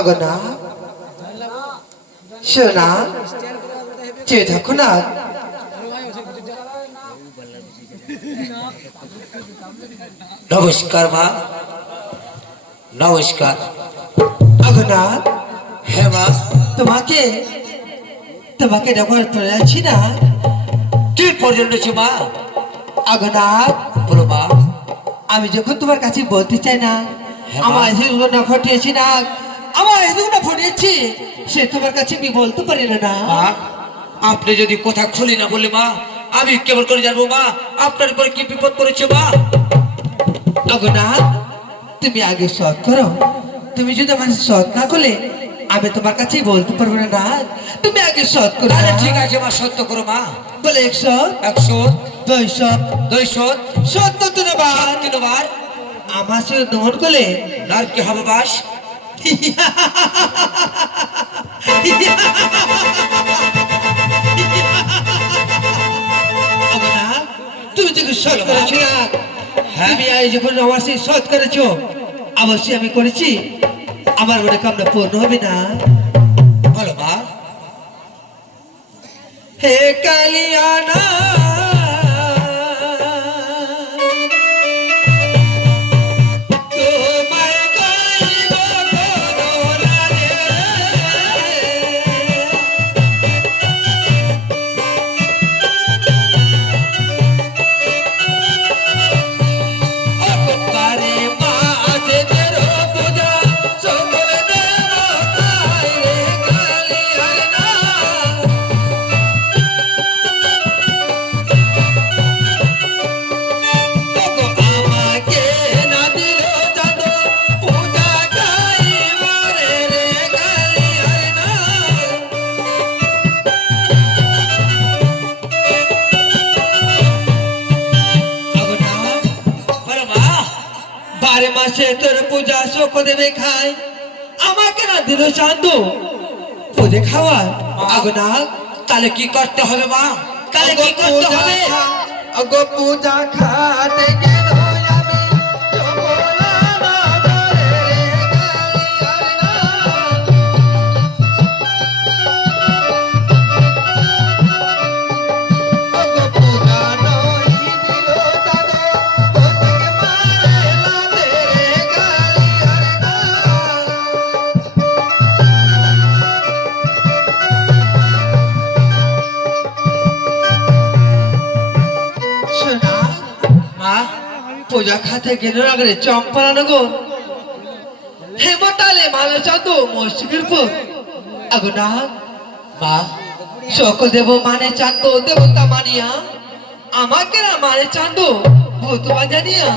अगना सोना जे देखो ना नमस्कार माँ नमस्कार अगना हे माँ তোমাকে তোমাকে ব্যবহার করে আছি না কি পর্যন্ত ছি মা अगना বলো মা আমি যখন তোমার কাছে বলতে চাই না হ্যাঁ, আমার মা। এসেগুলো না ফটিয়েছি না আমার এসেগুলো ফটিয়েছি সে তোমার কাছে আমি বলতে পারি না মা আপনি যদি কথা খুলি না বললে মা আমি কেবল করে জানবো মা আপনার উপরে কি বিপদ পড়েছে মা अगना তুমি আগে সৎ করো তুমি যদি আমার সৎ না করলে আমি তোমার কাছে বলতে পারবো না তুমি আগে সৎ করো তাহলে ঠিক আছে মা সত্য করো মা বলে 100 100 200 200 70 তিনবার তিনবার আমার সে দমন করলে আর কি হবে বাস अगना তুমি যে সৎ করেছো না হ্যাঁ। তুমি আজ যখন আমার সেই সৎ করেছো অবশ্যই আমি করেছি আমার মনে কামনা পূর্ণ হবে না বলো মা হে কালিয়ানা তোমায় গাইব গগনারে। অকপারে মাঝেদের পূজা সকল দেবতায় রে কালিয়ানা। ওগো আমাকে না দিল চাঁদ পূজা গাইবারে রে কালিয়ানা। অগনা বলো মা 12 মাসে তোর পূজা শোক দেবে খায় আমাকে না দিল চাঁদ পূজা খাওয়া অগনা তাহলে কি করতে হবে মা তাহলে কি করতে হবে अगो पूजा खाते गेल আমি চপলা না ধরে রে अगो पूजा नई दिल दादा তোকে মারে না তেরে গালি হরনা শোনা মা পূজা খাতে গেল আগে চম্পালা নগর হেমতালে মালে চাঁদো মস্তিকের পর আগুনা মা সকল দেব মানে চাঁদ দেবতা মানিয়া আমাকে না মানে চাঁদ ভূতবা জানিয়া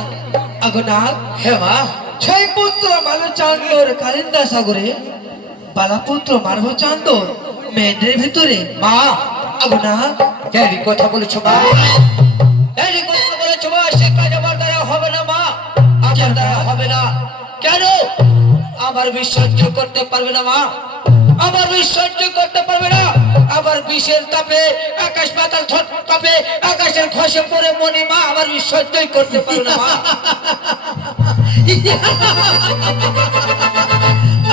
আগুনা হে মা ছয় পুত্র মালো চাঁদর কালিন্দা সাগরে বালা পুত্র মারভ চাঁদর মেয়েদের ভিতরে মা আগুনা এই কথা বলেছো মা এই কথা বলেছো মা সে কাজ আমার দ্বারা হবে না মা আমার দ্বারা হবে না কেন আমার বিসহ্য করতে পারবে না মা আমার বিসহ্য করতে পারবে না আমার বিষের তাপে আকাশ পাতাল তাপে আকাশের খসে পড়ে মনি মা আমার বিসহ্যই করতে পারবে না মা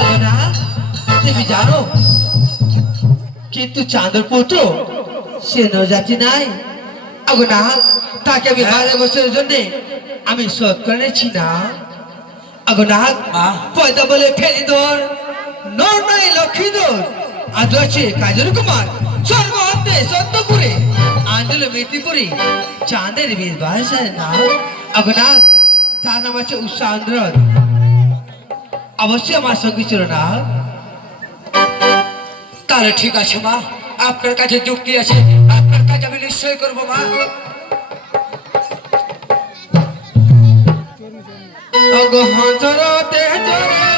আগুনা তুমি জানো কিন্তু চাঁদের পুত্র সে নজাতি নাই আগুনা তাকে আমি 12 বছরের জন্য আমি শোধ করেছি না আগুনা মা। পয়দা বলে ফেরি দর নর নাই লক্ষ্মী দর আজ আছে কাজের কুমার স্বর্গ হতে সত্য করে আন্দোল মেদিপুরে চাঁদের বীর বাসায় না আগুনা তার নাম আছে উষান্দ্র অবশ্যই আমার সঙ্গে ছিল না তাহলে ঠিক আছে মা আপনার কাছে যুক্তি আছে আপনার কাজ আমি নিশ্চয় করবো মা অগহতরতে জরে